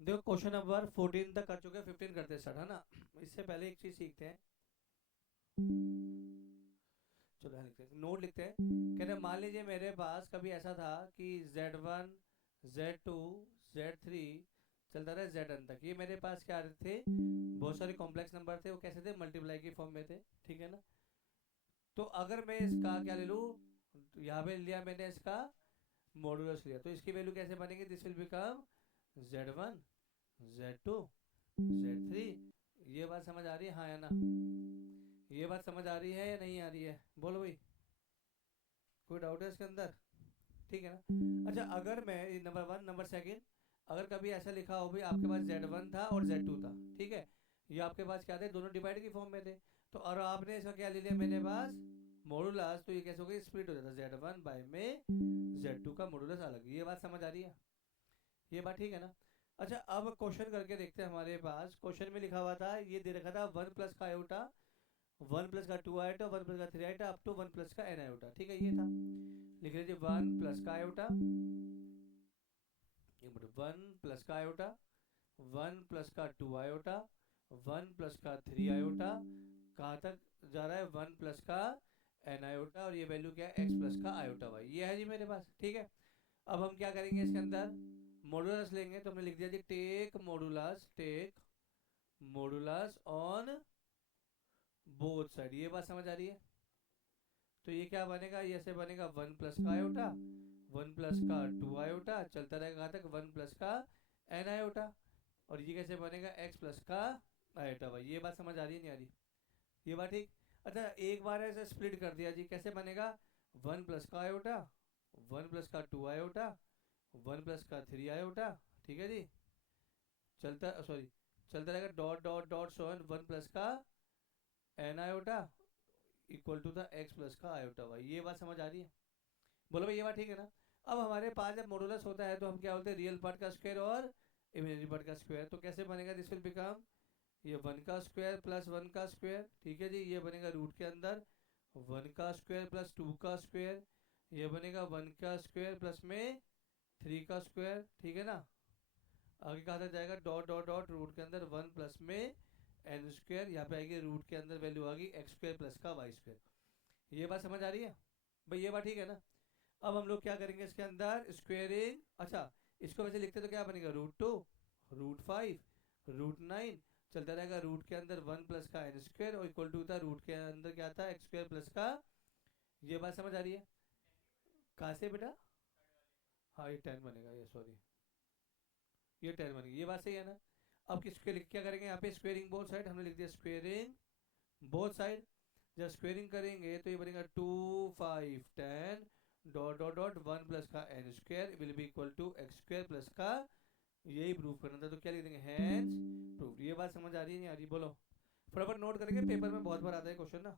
देखो question number 14 तक कर चुके हैं, 15 करते हैं स्टार्ट, है ना। इससे पहले एक चीज सीखते हैं। चलो यहाँ लिखते हैं, नोट लिखते हैं। कह रहे मान लीजिए मेरे पास कभी ऐसा था कि Z1 Z2 Z3 चलता रहा Zn तक, ये मेरे पास क्या थे, बहुत सारे कॉम्प्लेक्स नंबर थे। वो कैसे थे, मल्टीप्लाई की फॉर्म में थे, ठीक है ना। तो अगर मैं इसका क्या ले लूँ, यहाँ पे लिया मैंने इसका मॉडुलस लिया, तो इसकी वैल्यू कैसे बनेगी, this will become Z1 Z2 Z3। ये बात समझ आ रही है, हाँ या ना। ये बात समझ आ रही है या नहीं आ रही है, बोलो भाई। कोई डाउट है इसके अंदर, ठीक है ना। अच्छा अगर मैं नंबर वन नंबर सेकंड, अगर कभी ऐसा लिखा हो भी आपके पास Z1 था और Z2 था, ठीक है, ये आपके पास क्या थे, दोनों डिवाइड की फॉर्म में थे। तो और आपने इसका क्या ले लिया मेरे पास, मॉडुलस, तो ये कैसे हो गया, स्प्लिट हो जाता Z1 बाय में Z2 का मॉडुलस अलग। ये बात समझ आ रही है, ये बात ठीक है ना। अच्छा अब क्वेश्चन करके देखते हैं। हमारे पास क्वेश्चन में लिखा हुआ था, ये दे रखा था 1 प्लस का आयोटा, 1 प्लस का 2 आयोटा, 1 प्लस का 3 आयोटा, अप टू 1 प्लस का n आयोटा, ठीक है, ये था। लिख लीजिए 1 प्लस का आयोटा, 1 प्लस का आयोटा, 1 प्लस का 2 आयोटा, 1 प्लस का 3 आयोटा, कहाँ तक जा रहा है, 1 प्लस का एन आयोटा, और ये वैल्यू क्या है, एक्स प्लस का आयोटा वाई, ये है जी मेरे पास, ठीक है। अब हम क्या करेंगे इसके अंदर, मॉडुलस लेंगे। तो हमने लिख दिया जी take modulus on both side. ये बात समझ आ रही है। तो ये क्या बनेगा, ये ऐसे बनेगा 1 प्लस का आयोटा, 1 प्लस का 2 आयोटा, चलता रहेगा कहाँ तक, 1 प्लस का एन आयोटा, और ये कैसे बनेगा, एक्स प्लस का आयोटा वाई। ये बात समझ आ रही है नहीं आ रही, ये बात ठीक। अच्छा एक बार ऐसे स्प्लिट कर दिया जी, कैसे बनेगा, 1 प्लस का आयोटा, 1 प्लस का 2 आयोटा, 1 प्लस का 3 आयोटा, ठीक है जी। चलता सॉरी चलता रहेगा डॉट डॉट डॉट सोन 1 प्लस का n iota equal to the x plus का आयोटा वाई। ये बात समझ आ रही है, बोलो भाई ये बात ठीक है ना। अब हमारे पास जब मॉडुलस होता है तो हम क्या बोलते हैं, रियल पार्ट का स्क्वायर और इमेजिनरी पार्ट का स्क्वायर। तो कैसे बनेगा, दिस विल बिकम, ये 1 का स्क्वायर प्लस 1 का स्क्वायर, ठीक है जी, ये बनेगा रूट के अंदर 1 का स्क्वायर प्लस 2 का स्क्वायर, ये बनेगा 1 का स्क्वायर प्लस में 3 का स्क्वायर, ठीक है ना। आगे कहा तक जाएगा, डॉट डॉट डॉट रूट के अंदर 1 प्लस में एन स्क्वायर, यहाँ पे आएगी रूट के अंदर वैल्यू आ गई एक्स स्क्वायर प्लस का वाई स्क्वायर। ये बात समझ आ रही है भाई, ये बात ठीक है ना। अब हम लोग क्या करेंगे इसके अंदर, स्क्वेयरिंग। अच्छा इसको वैसे लिखते तो क्या बनेगा, रूट 2 रूट 5 रूट 9, चलता रहेगा रूट के अंदर 1 प्लस का एन स्क्वायर और इक्वल टू था रूट के अंदर क्या था, एक्स स्क्वायर प्लस का। ये बात समझ आ रही है, कहाँ से बेटा, हाँ ये 10 बनेगा, ये सॉरी ये 10 बनेगी, ये बात सही है ना। अब किसके लिख क्या करेंगे यहाँ पे, स्क्वेयरिंग बोथ साइड, हमने लिख दिया स्क्वेयरिंग बोथ साइड। जब स्क्वेयरिंग करेंगे तो ये बनेगा 2 5 10 डॉट डॉट डॉट 1 प्लस का n square will be equal to x square plus का, यही प्रूव करना था। तो क्या लिख देंगे, हैंस प्रूव। ये बात समझ आ रही है नहीं आ रही, बोलो। फटाफट नोट करेंगे, पेपर में बहुत बार आता है क्वेश्चन ना।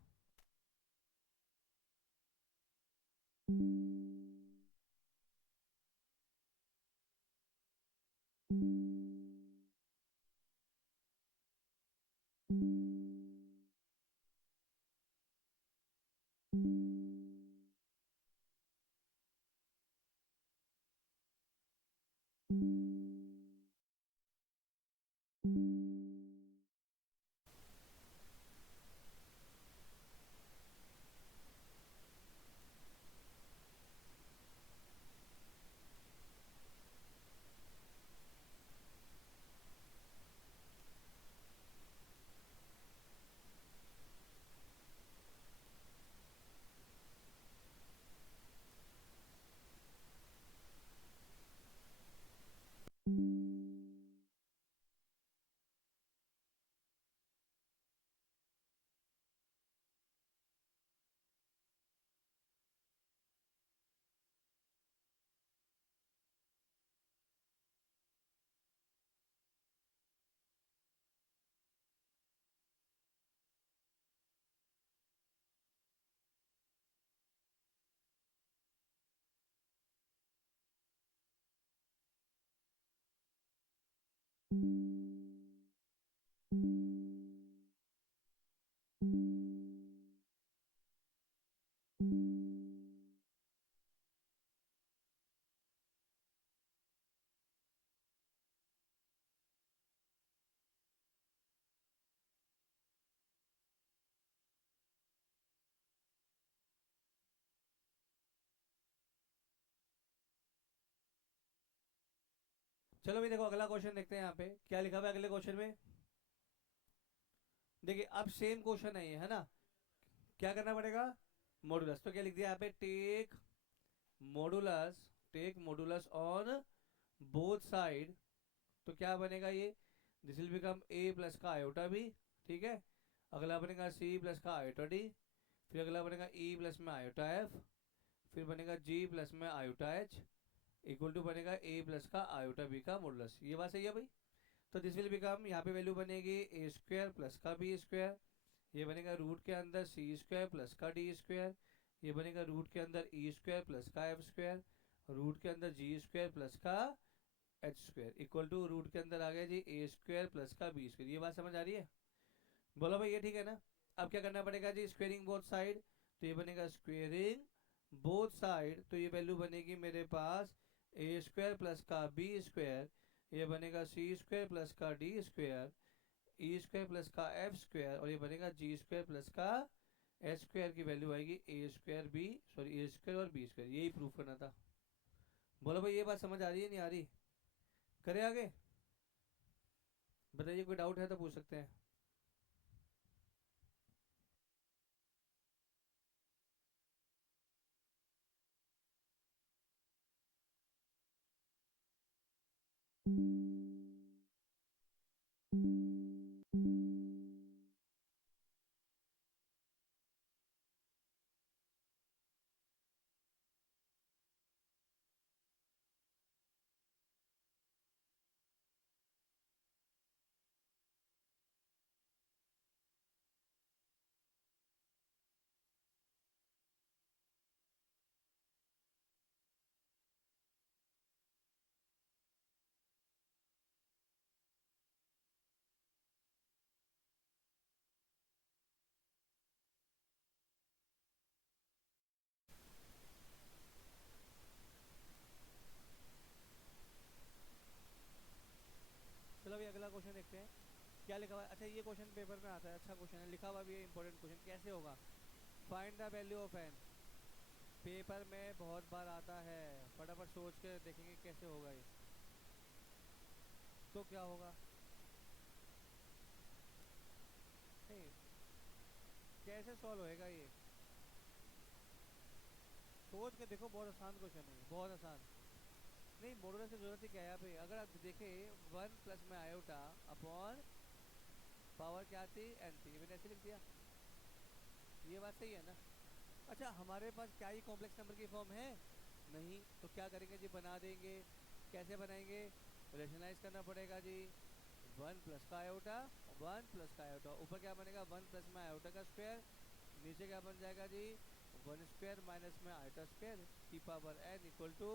चलो भाई देखो अगला क्वेश्चन देखते हैं यहाँ पे क्या लिखा हुआ है अगले क्वेश्चन में। देखिए अब सेम क्वेश्चन है ये, है ना। क्या करना पड़ेगा, मॉडुलस। तो क्या लिख दिया यहाँ पे, modulus take modulus on both side. तो क्या बनेगा ये, this will become A plus का आयोटा बी, ठीक है। अगला बनेगा सी प्लस का आयोटा डी, फिर अगला बनेगा ई प्लस में आयोटा एफ, फिर बनेगा जी प्लस में आयोटा एच, इक्वल टू बनेगा ए प्लस का आयोटा बी का मॉडुलस। ये बात सही है भाई। तो दिस विल बिकम, यहाँ पे वैल्यू बनेगी ए स्क्वायर प्लस का बी स्क्वायर, ये बनेगा रूट के अंदर सी स्क्वायर प्लस का डी स्क्वायर, ये बनेगा रूट के अंदर ई स्क्वायर प्लस का एफ स्क्वायर, रूट के अंदर जी स्क्वायर प्लस का h square, equal to root के अंदर आ गया जी ए स्क्वायर प्लस का बी स्क्वायर। ये बात समझ आ रही है, बोलो भाई ये ठीक है ना। अब क्या करना पड़ेगा जी, स्क्वेयरिंग बोथ साइड। तो ये बनेगा स्क्वेयरिंग बोथ साइड, तो ये वैल्यू बनेगी मेरे पास ए स्क्वायर प्लस का बी स्क्वायर, ये बनेगा सी स्क्वायर प्लस का डी स्क्वायर, ई स्क्वायर प्लस का एफ स्क्वायर, और ये बनेगा जी स्क्वायर प्लस का एच स्क्वायर की वैल्यू आएगी ए स्क्वायर बी, सॉरी ए स्क्वायर और बी स्क्वायर। यही प्रूफ करना था। बोलो भाई ये बात समझ आ रही है नहीं आ रही, करें आगे, बताइए कोई डाउट है तो पूछ सकते हैं। चलो अभी अगला क्वेश्चन देखते हैं क्या लिखा हुआ है। अच्छा ये क्वेश्चन पेपर में आता है, अच्छा क्वेश्चन है, लिखा हुआ भी है इंपॉर्टेंट क्वेश्चन। कैसे होगा, find the value of n. Paper में बहुत बार आता है, फटाफट सोच के देखेंगे कैसे होगा ये। तो क्या होगा, नहीं कैसे सॉल्व होएगा ये, सोच के देखो। बहुत आसान क्वेश्चन है, बहुत आसान। नहीं मॉडुलस की जरूरत ही क्या है यहाँ पे, अगर आप देखे वन प्लस में आयोटा अपॉन पावर क्या थी एन थी, मैंने ऐसे लिख दिया। ये बात सही है ना। अच्छा हमारे पास क्या ही कॉम्प्लेक्स नंबर की फॉर्म है, नहीं। तो क्या करेंगे जी, बना देंगे। कैसे बनाएंगे, रेशनलाइज करना पड़ेगा जी। वन प्लस का आयोटा, वन प्लस का आयोटा, ऊपर क्या बनेगा वन प्लस में आयोटा का स्क्वायर, नीचे क्या बन जाएगा जी वन स्क्वायर माइनस में आयोटा स्क्वायर की पावर एन इक्वल टू।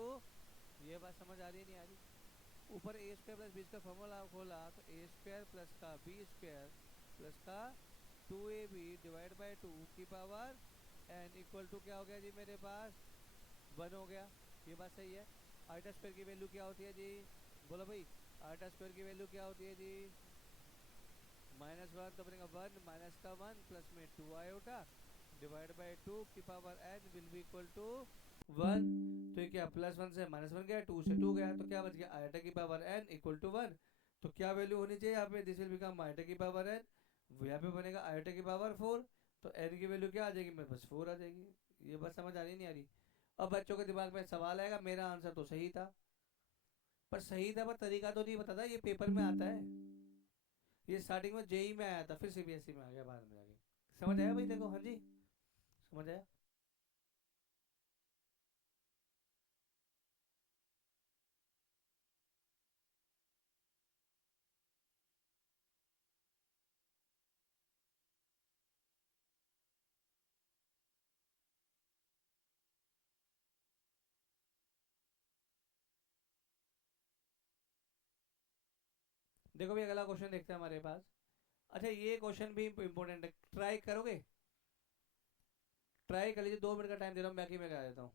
ये बात समझ आ रही है नहीं आ रही। ऊपर A square plus B square formula खोला तो ए स्क्वायर प्लस का बी स्क्वायर प्लस का two A B divide by two की पावर एन इक्वल टू क्या हो गया जी मेरे पास वन हो गया। ये बात सही है। आल्टा स्क्वायर की वैल्यू क्या होती है जी, बोलो भाई। आल्टा स्क्वायर की वैल्यू क्या होती है जी, माइनस वन, तो बनेगा वन माइनस का वन प्लस में two iota divide by two की power N will be equal to one. तो ये क्या प्लस वन से माइनस वन गया, टू से टू गया, तो क्या बच गया आयोटा की power N equal to one. तो क्या वैल्यू होनी चाहिए यहाँ पे, दिस विल बिकम आयोटा की पावर एन, यहाँ पे बनेगा आयोटा की पावर फोर। तो एन की वैल्यू क्या आ जाएगी मेरे पास, फोर आ जाएगी। ये बात समझ आ रही नहीं आ रही। अब बच्चों के दिमाग में सवाल आएगा, मेरा आंसर तो सही था, पर सही था पर तरीका तो नहीं पता था, ये पेपर में आता है। ये स्टार्टिंग में जेई में आया था, फिर सीबीएसई में आ गया बाद में जाके। समझ आया भाई, देखो हाँ जी, समझ आया। देखो भी अगला क्वेश्चन देखते हैं हमारे पास। अच्छा ये क्वेश्चन भी इंपॉर्टेंट है, ट्राई करोगे, ट्राई कर लीजिए, 2 मिनट का टाइम दे रहा हूँ, बाकी मैं करा देता हूँ।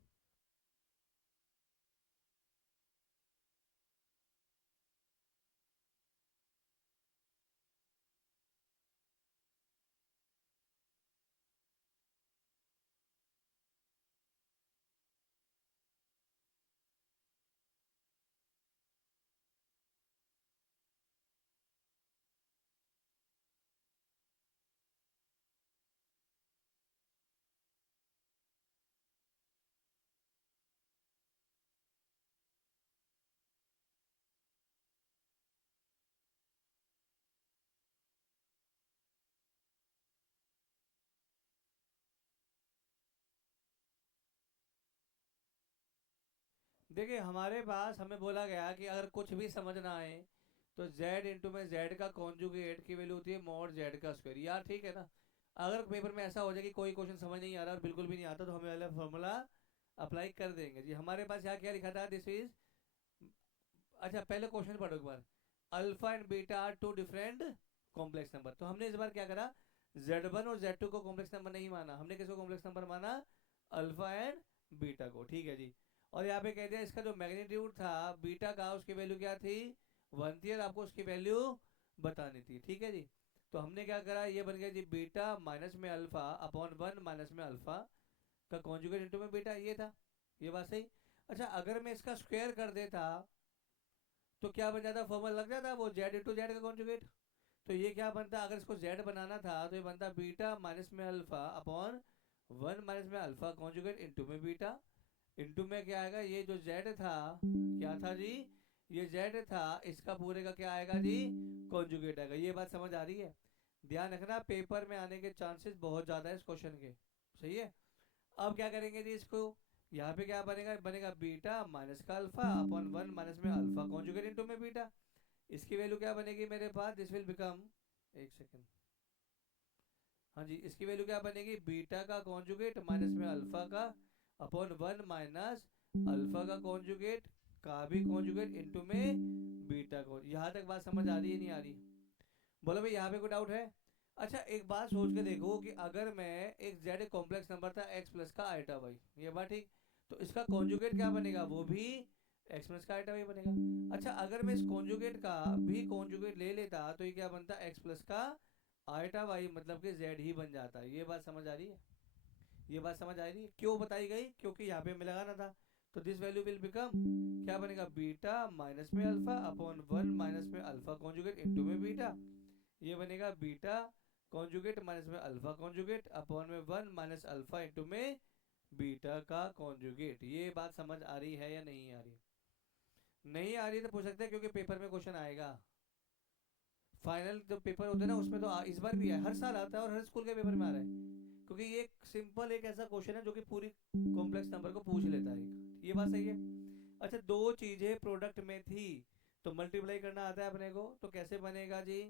देखिए हमारे पास हमें बोला गया कि अगर कुछ भी समझ ना आए तो z इंटू में z का कॉन्जुगेट की वैल्यू होती है मॉड z का स्क्वायर, यार ठीक है ना। अगर पेपर में ऐसा हो जाए कि कोई क्वेश्चन समझ नहीं आ रहा और बिल्कुल भी नहीं आता तो हमें वाला फॉर्मूला अप्लाई कर देंगे जी। हमारे पास यहाँ क्या लिखा था, दिस इज, अच्छा पहले क्वेश्चन पढ़ो एक बार। Alpha and beta are two different complex number. तो हमने इस बार क्या करा, z1 और z2 को कॉम्प्लेक्स नंबर नहीं माना, हमने किसको कॉम्प्लेक्स नंबर माना, अल्फा एंड बीटा को, ठीक है जी। और यहाँ पे कह दिया इसका जो मैग्नीट्यूड था बीटा का उसकी वैल्यू क्या थी, 1 थी, और आपको उसकी वैल्यू बतानी थी, ठीक है जी। तो हमने क्या करा, ये बन गया जी बीटा माइनस में अल्फा अपॉन 1 माइनस में अल्फा का कॉन्जुगेट इंटू में बीटा, ये था, ये बात सही। अच्छा अगर मैं इसका स्क्वायर कर देता तो क्या बन जाता, फॉर्मूला लग जाता वो जेड इंटू जेड का कॉन्जुगेट। तो ये क्या बनता, अगर इसको जेड बनाना था तो ये बनता बीटा माइनस में अल्फा अपॉन 1 माइनस में अल्फा कॉन्जुगेट इंटू में बीटा। इंटू में क्या आएगा, ये जो जेड था क्या था जी, ये जेड था, इसका पूरे का क्या आएगा जी, कॉन्जुगेट आएगा। ये बात समझ आ रही है। ध्यान रखना पेपर में आने के चांसेस बहुत ज्यादा है इस क्वेश्चन के, सही है। अब क्या करेंगे जी इसको, यहाँ पे क्या बनेगा, बनेगा बीटा माइनस का अल्फा अपॉन 1 माइनस में अल्फा कॉन्जुगेट इनटू में बीटा। इसकी वैल्यू क्या बनेगी मेरे पास, दिस विल बिकम, एक सेकंड, हाँ जी, इसकी वैल्यू क्या बनेगी, बीटा का कॉन्जुगेट माइनस में अल्फा का अपॉन 1 माइनस अल्फा का कॉन्जुगेट का भी कॉन्जुगेट इनटू में बीटा को। यहाँ तक बात समझ आ रही है नहीं आ रही, बोलो भाई यहाँ पे कोई डाउट है। अच्छा एक बात सोच के देखो कि अगर मैं एक जेड कॉम्प्लेक्स नंबर था x प्लस का आइटा वाई, ये बात ठीक, तो इसका कॉन्जुगेट क्या बनेगा, वो भी x प्लस का आइटा वाई बनेगा। अच्छा अगर मैं इस कॉन्जुगेट का भी कॉन्जुगेट ले लेता तो ये क्या बनता, x प्लस का आइटा वाई, मतलब कि z ही बन जाता। ये बात समझ आ रही है, ये बात समझ आ रही है क्यों बताई गई, क्योंकि यहाँ पे हमें लगाना था। तो दिस वैल्यू विल बिकम क्या बनेगा, बीटा माइनस में अल्फा अपॉन 1 माइनस में अल्फा कॉन्जुगेट इनटू में बीटा। ये बनेगा बीटा कॉन्जुगेट माइनस में अल्फा कॉन्जुगेट अपॉन में 1 माइनस अल्फा इंटू में बीटा का कॉन्जुगेट। ये बात समझ आ रही है या नहीं आ रही, नहीं आ रही तो पूछ सकते हैं क्योंकि पेपर में क्वेश्चन आएगा। फाइनल जो पेपर होते हैं ना उसमें तो इस बार भी है, हर साल आता है और हर स्कूल के पेपर में आ रहा है, क्योंकि ये एक सिंपल एक ऐसा क्वेश्चन है जो कि पूरी कॉम्प्लेक्स नंबर को पूछ लेता है। ये बात सही है। अच्छा दो चीजें प्रोडक्ट में थी तो मल्टीप्लाई करना आता है अपने को, तो कैसे बनेगा जी,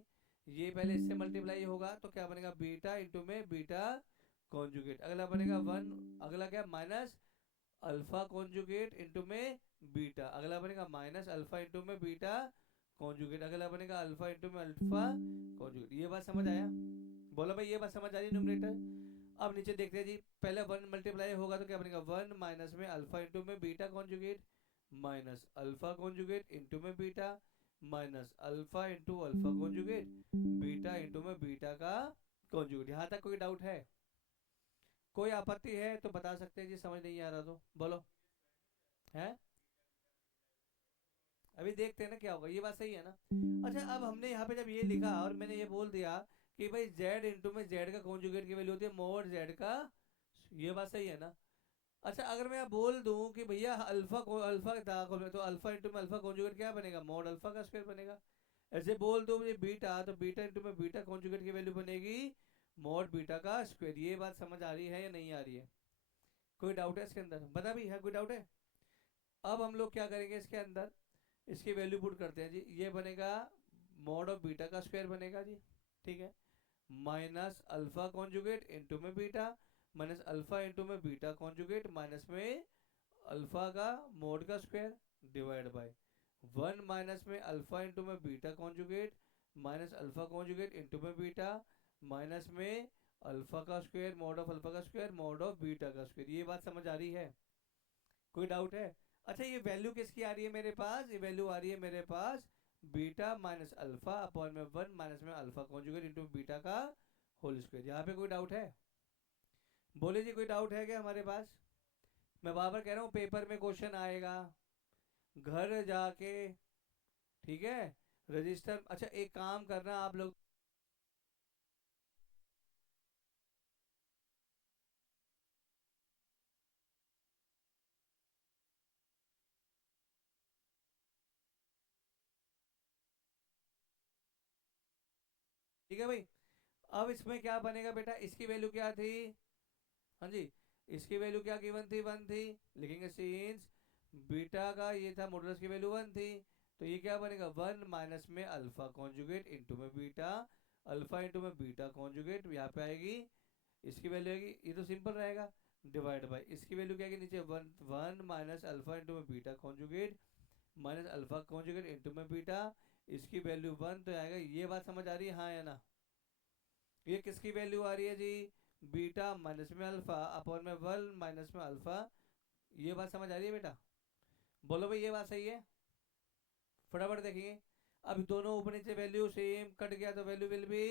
ये पहले इससे मल्टीप्लाई होगा तो क्या बनेगा बीटा इंटू में बीटा कॉन्जुगेट, अगला बनेगा 1, अगला क्या माइनस अल्फा कॉन्जुगेट इंटू में बीटा, अगला बनेगा माइनस अल्फा इंटू में बीटा कॉन्जुगेट, अगला बनेगा अल्फा इंटू में अल्फा कॉन्जुगेट। ये बात समझ आया, बोलो भाई ये बात समझ आ रही है न्यूमरेटर। अब नीचे देखते हैं जी, पहले 1 मल्टीप्लाई होगा तो क्या बनेगा 1 माइनस में अल्फा इंटू में beta conjugate minus alpha conjugate into में beta minus alpha into alpha conjugate beta into में बीटा का कॉन्जुगेट। यहाँ तक कोई डाउट है, कोई आपत्ति है तो बता सकते हैं जी, समझ नहीं आ रहा तो बोलो, है अभी देखते हैं ना क्या होगा, ये बात सही है ना। अच्छा अब हमने यहाँ पे जब ये लिखा और मैंने ये बोल दिया कि भाई z इंटू में z का कॉन्जुगेट की वैल्यू होती है मोड z का, ये बात सही है ना। अच्छा अगर मैं बोल दूं कि भैया अल्फा को अल्फा था तो अल्फा इंटू में अल्फा कॉन्जुगेट क्या बनेगा, मोड अल्फा का स्क्वायर बनेगा। ऐसे बोल दो मुझे बीटा, तो बीटा इंटू में बीटा कॉन्जुगेट की वैल्यू बनेगी मोड बीटा का स्क्वायर। ये बात समझ आ रही है या नहीं आ रही है, कोई डाउट है इसके अंदर, बता भी है कोई डाउट है। अब हम लोग क्या करेंगे इसके अंदर, इसकी वैल्यू पुट करते हैं जी, ये बनेगा मोड ऑफ बीटा का स्क्वायर बनेगा जी, ठीक है, माइनस अल्फा कॉन्जुगेट इंटू में बीटा माइनस अल्फा इंटू में बीटा कॉन्जुगेट माइनस में अल्फा का मोड का स्क्वायर डिवाइड बाय 1 माइनस में अल्फा इंटू में beta conjugate minus alpha conjugate into में बीटा माइनस में अल्फा का स्क्वायर मोड ऑफ अल्फा का स्क्वायर मोड ऑफ बीटा का स्क्वायर। ये बात समझ आ रही है, कोई डाउट है। अच्छा ये वैल्यू किसकी आ रही है मेरे पास, ये वैल्यू आ रही है मेरे पास बीटा माइनस अल्फा अपॉन में 1 माइनस में अल्फा कॉन्जुगेट इंटू बीटा का होल स्क्वायर। यहाँ पे कोई डाउट है, बोले जी कोई डाउट है क्या हमारे पास। मैं बार बार कह रहा हूँ पेपर में क्वेश्चन आएगा, घर जाके, ठीक है, रजिस्टर। अच्छा एक काम करना आप लोग, ठीक है भाई। अब इसमें क्या बनेगा बेटा, इसकी वैल्यू क्या थी, हाँ जी, इसकी वैल्यू क्या गिवन थी 1 थी, लिखेंगे सीन्स बीटा का ये था मॉडुलस की वैल्यू 1 थी, तो ये क्या बनेगा 1 माइनस में अल्फा कॉन्जुगेट इंटू में बीटा, अल्फा इंटू में बीटा कॉन्जुगेट यहाँ पे आएगी, इसकी वैल्यू आएगी, ये तो सिंपल रहेगा, डिवाइड बाय इसकी वैल्यू क्या आएगी नीचे 1 माइनस अल्फा इंटू में beta conjugate minus alpha conjugate into में बीटा, इसकी वैल्यू 1 तो आएगा। ये बात समझ आ रही है हाँ या ना? ये किसकी वैल्यू आ रही है जी? बीटा माइनस में अल्फा अपॉन में 1 माइनस में अल्फा। ये बात समझ आ रही है बेटा? बोलो भाई ये बात सही है? फटाफट देखेंगे। अब दोनों ऊपर नीचे वैल्यू सेम कट गया तो वैल्यू विल बी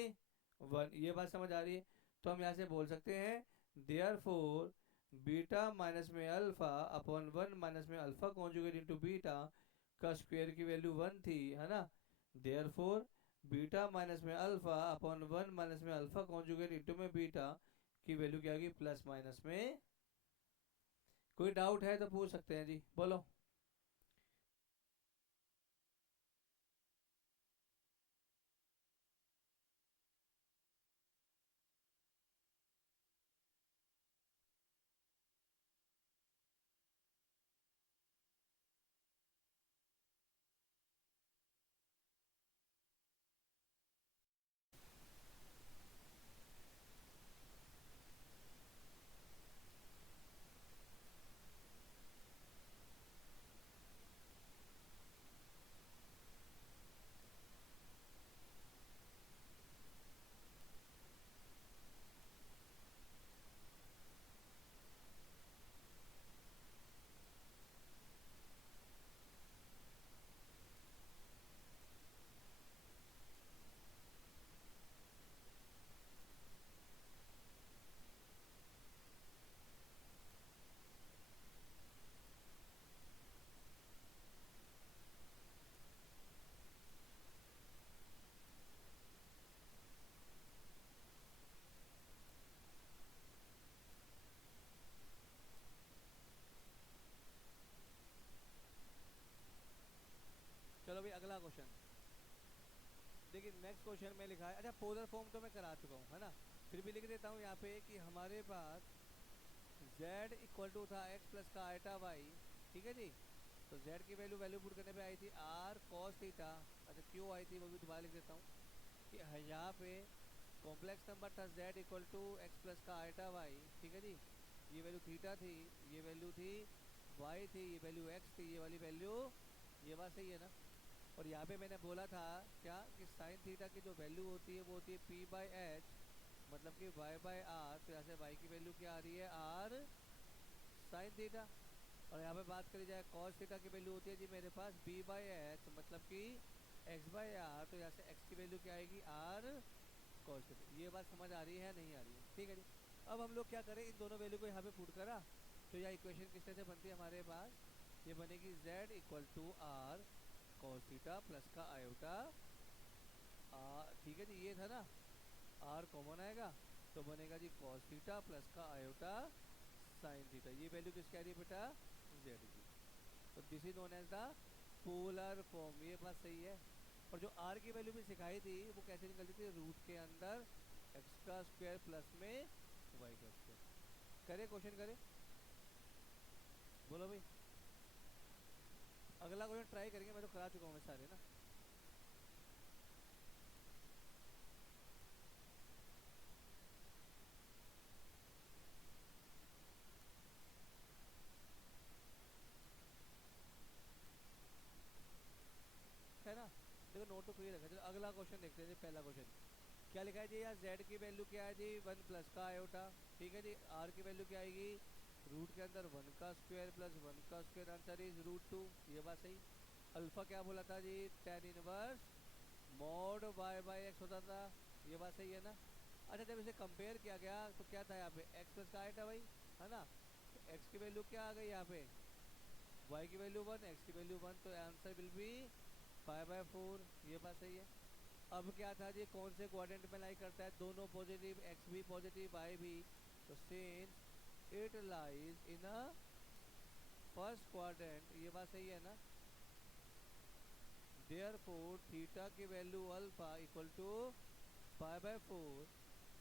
1। ये बात समझ आ रही है? तो हम यहाँ से बोल सकते हैं देयरफॉर बीटा माइनस में अल्फा अपॉन 1 माइनस में अल्फा कॉन्जुगेट इनटू बीटा का स्क्वायर की वैल्यू 1 थी, है ना? देयरफॉर बीटा माइनस में अल्फा अपॉन 1 माइनस में अल्फा कॉन्जुगेट इनटू में बीटा की वैल्यू क्या होगी प्लस माइनस में। कोई डाउट है तो पूछ सकते हैं जी, बोलो। चलो भाई अगला क्वेश्चन देखिए। नेक्स्ट क्वेश्चन में लिखा है, अच्छा पोलर फॉर्म तो मैं करा चुका हूँ है ना, फिर भी लिख देता हूँ यहाँ पे कि हमारे पास z इक्वल टू था x प्लस का आयटा y, ठीक है जी। तो z की वैल्यू वैल्यू पुट करने पे आई थी r cos थीटा। अच्छा क्यों आई थी वो भी दोबारा लिख देता हूँ कि यहाँ पे कॉम्प्लेक्स नंबर था z equal to x plus का आयटा y, ठीक है जी। ये वैल्यू थीटा थी, ये वैल्यू थी y थी, ये वैल्यू x थी, ये वाली वैल्यू, ये बात सही है ना? और यहाँ पे मैंने बोला था क्या कि साइन थीटा की जो वैल्यू होती है वो होती है पी बाई एच, मतलब कि वाई बाई आर। तो यहाँ से वाई की वैल्यू क्या आ रही है आर साइन थीटा। और यहाँ पे बात करी जाए कॉस थीटा की वैल्यू होती है जी मेरे पास बी बाई एच, मतलब कि एक्स बाई आर। तो यहाँ से एक्स की वैल्यू क्या आएगी आर कॉस थीटा। ये बात समझ आ रही है नहीं आ रही है? ठीक है जी। अब हम लोग क्या करें, इन दोनों वैल्यू को यहाँ पे पुट करा तो यह इक्वेशन किस तरह से बनती है हमारे पास, ये बनेगी z equal to r cos theta plus का आयोटा, ठीक है जी। ये था ना, आर कॉमन आएगा तो बनेगा जी कॉस थीटा प्लस का आयोटा साइन थीटा। ये वैल्यू किसकी आ रही है बेटा जेड की। तो this is known as the polar form. ये बात सही है। और जो आर की वैल्यू भी सिखाई थी वो कैसे निकलती थी, रूट के अंदर एक्स का स्क्वायर प्लस में वाई का स्क्वायर। करे क्वेश्चन करे, बोलो भाई। अगला क्वेश्चन ट्राई करेंगे, मैं तो करा चुका हूँ मैं सारे ना। है ना? देखो नोट तो क्लियर रखा। चलो अगला क्वेश्चन देखते हैं जी। पहला क्वेश्चन क्या लिखा है जी यार, z की वैल्यू क्या है जी 1 प्लस का आयोटा, ठीक है जी। r की वैल्यू क्या आएगी रूट के अंदर 1 का स्क्वायर प्लस 1 का स्क्वायर, आंसर इज रूट 2। ये बात सही। अल्फा क्या बोला था जी tan inverse mod y by x होता था। ये बात सही है ना? अच्छा जब इसे कंपेयर किया गया तो क्या था यहाँ पे x प्लस का आयोटा भाई, है ना? तो x की वैल्यू क्या आ गई यहाँ पे, y की वैल्यू 1, x की वैल्यू 1, तो आंसर विल बी 5/4। ये बात सही है। अब क्या था जी, कौन से क्वाड्रेंट में लाई करता है, दोनों पॉजिटिव, एक्स भी पॉजिटिव वाई भी। तो since it lies in a first quadrant, ये बात सही है ना? देयरफॉर थीटा की वैल्यू अल्फा इक्वल टू 5/4।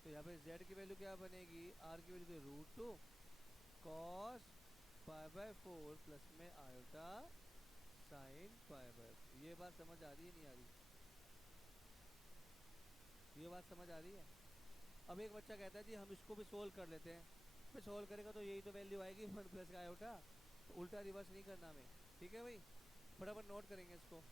तो यहाँ पे z की वैल्यू क्या बनेगी, r की value root 2 cos pi by 4 plus में आयोटा साइन पाई बाय 4। ये बात समझ आ रही है नहीं आ रही? ये बात समझ आ रही है? अब एक बच्चा कहता है जी हम इसको भी सोल्व कर लेते हैं। फिर सोल्व करेगा तो यही तो वैल्यू आएगी 1 प्लस का आयोटा। तो उल्टा रिवर्स नहीं करना हमें, ठीक है भाई? फटाफट नोट करेंगे इसको।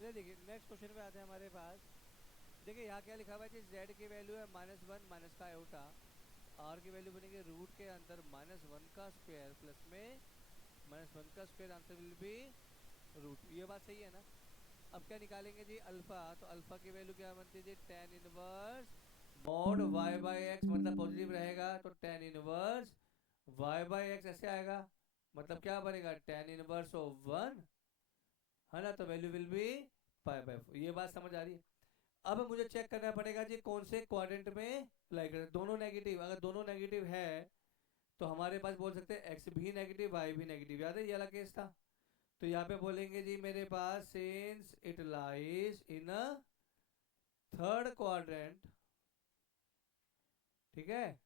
ये देखिए नेक्स्ट क्वेश्चन पे आते हैं हमारे पास। देखिए यहाँ क्या लिखा हुआ है जी, z की वैल्यू है -1 माइनस का आयोटा, r की वैल्यू बनेगी रूट के अंदर -1 का स्क्वायर प्लस में -1 का square, answer will be root. ये बात सही है ना? अब क्या निकालेंगे जी अल्फा, तो अल्फा की वैल्यू क्या बनती है जी, tan inverse mod y by x, मतलब पॉजिटिव रहेगा तो tan inverse y by x ऐसे आएगा। मतलब क्या बनेगा, tan इनवर्स ऑफ 1, है ना? तो value will be pi by 4। ये बात समझ आ रही है? अब मुझे चेक करना पड़ेगा जी कौन से क्वाड्रेंट में लाइक दोनों नेगेटिव। अगर दोनों नेगेटिव है तो हमारे पास बोल सकते हैं x भी नेगेटिव y भी नेगेटिव। याद है ये वाला केस था? तो यहाँ पे बोलेंगे जी मेरे पास since it lies in a third quadrant, ठीक है,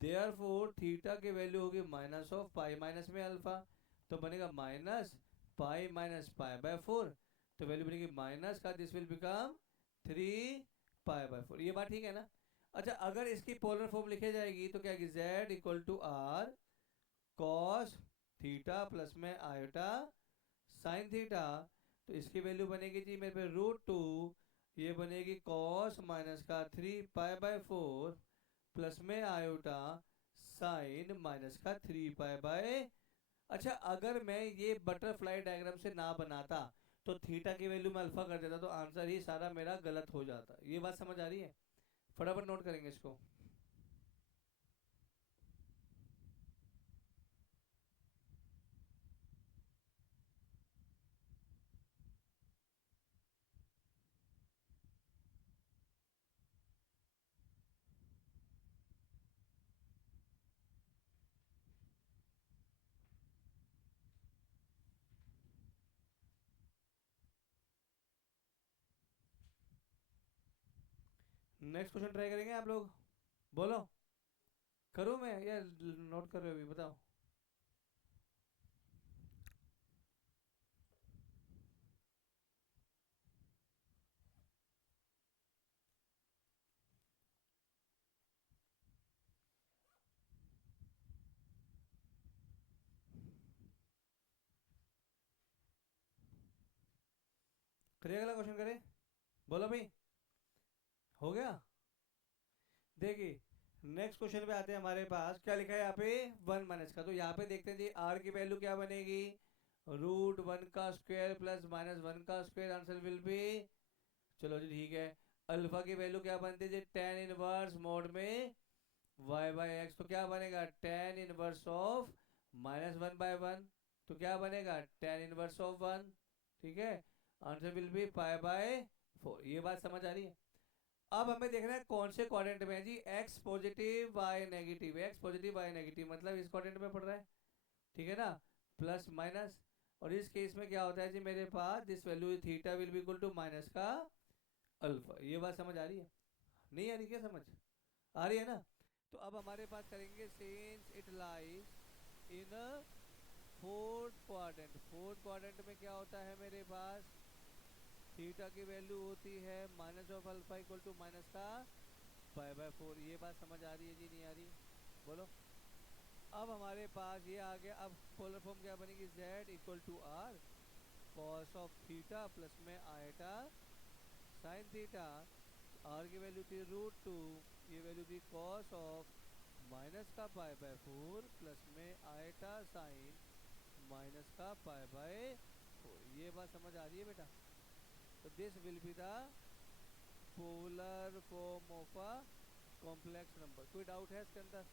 देयरफॉर थीटा की वैल्यू होगी माइनस ऑफ पाई माइनस में अल्फा, तो बनेगा minus pi minus pi by 4। तो वैल्यू बनेगी माइनस का, this will become 3 pi by 4। ये बात ठीक है ना? अच्छा अगर इसकी पोलर फॉर्म लिखे जाएगी तो क्या है, z equal to r cos theta plus में आयोटा साइन थीटा। तो इसकी वैल्यू बनेगी जी मेरे पे √2, ये बनेगी कॉस माइनस का 3 पाई बाय 4 प्लस में आयोटा साइन माइनस का 3 पाई बाय। अच्छा अगर मैं ये बटरफ्लाई डायग्राम से ना बनाता तो थीटा की वैल्यू में अल्फा कर देता तो आंसर ही सारा मेरा गलत हो जाता। ये बात समझ आ रही है? फटाफट नोट करेंगे इसको। नेक्स्ट क्वेश्चन ट्राई करेंगे आप लोग, बोलो। करूँ मैं या नोट कर रहे हो अभी, बताओ। करिए अगला क्वेश्चन करें, बोलो भाई। हो गया? देखिए नेक्स्ट क्वेश्चन पे आते हैं हमारे पास। क्या लिखा है यहाँ पे, 1 माइनस का। तो यहाँ पे देखते हैं जी r की वैल्यू क्या बनेगी, √1 का स्क्वायर प्लस -1 का स्क्वायर, आंसर विल बी, चलो जी ठीक है। अल्फा की वैल्यू क्या बनती है जी, tan इनवर्स मोड में y बाय एक्स, तो क्या बनेगा tan इनवर्स ऑफ -1/1, तो क्या बनेगा tan इनवर्स ऑफ 1, ठीक है। Answer will B pi by 4। ये बात समझ आ रही है? अब हमें देखना है कौन से क्वाड्रेंट में है जी, x positive y negative, x positive y negative मतलब इस क्वाड्रेंट में पड़ रहा है, ठीक है ना, प्लस माइनस। और इस केस में क्या होता है जी मेरे पास, this value theta will be equal to minus का अल्फा। ये बात समझ आ रही है? नहीं आ रही क्या समझ? आ रही है ना? तो अब हमारे पास करेंगे since it lies in fourth quadrant. Fourth quadrant में क्या होता है मेरे पास, थीटा की वैल्यू होती है minus of alpha equal to minus का पाई बाय 4। ये बात समझ आ रही है जी नहीं आ रही, बोलो। अब हमारे पास ये आ गया। अब पोलर फॉर्म क्या बनेगी, z equal to r cos of theta plus में आयटा साइन थीटा। आर की वैल्यू थी √2, ये वैल्यू थी कॉस ऑफ माइनस का पाई बाय 4 प्लस में आयटा साइन माइनस का पाई बाय 4। ये बात समझ आ रही है बेटा? तो this will be the polar form of a complex number. कोई डाउट है इसके अंदर?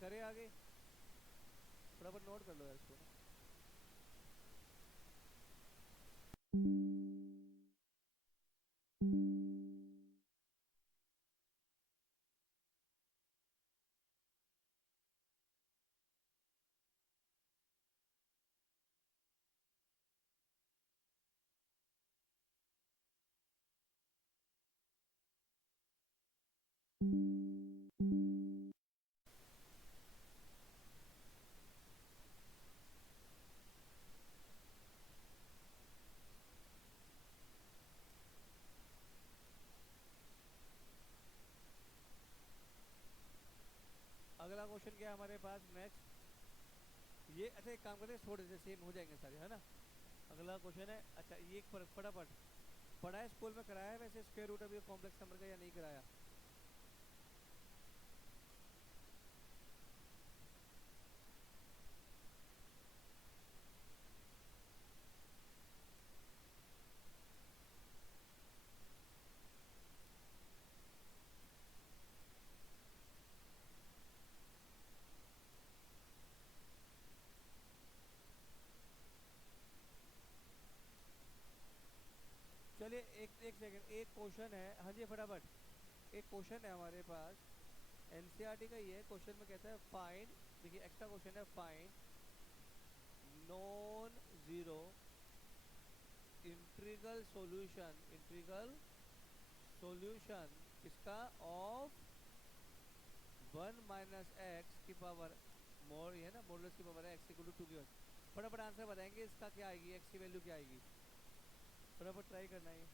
करे आगे? फटाफट नोट कर लो यार इसको ना। अगला क्वेश्चन क्या है हमारे पास नेक्स्ट? ये अच्छा एक काम करते हैं, थोड़े से सेम हो जाएंगे सारे, है ना? अगला क्वेश्चन है, अच्छा ये एक फटाफट पढ़ा है स्कूल में, कराया है वैसे स्क्वायर रूट अभी कॉम्प्लेक्स नंबर का या नहीं कराया? चलिए एक एक सेकंड, एक क्वेश्चन है, हाँ जी फटाफट। एक क्वेश्चन है हमारे पास, एनसीईआरटी का ही है। क्वेश्चन में कहता है फाइंड, देखिए एक्स्ट्रा क्वेश्चन है, find non zero integral solution, integral solution किसका? ऑफ 1 माइनस एक्स की पावर मोर, ये है ना, मॉडुलस की पावर एक्स इक्वल टू 2 की। फटाफट आंसर बताएंगे इसका क्या आएगी, एक्स की वैल्यू क्या आएगी? फटाफट ट्राई करना है।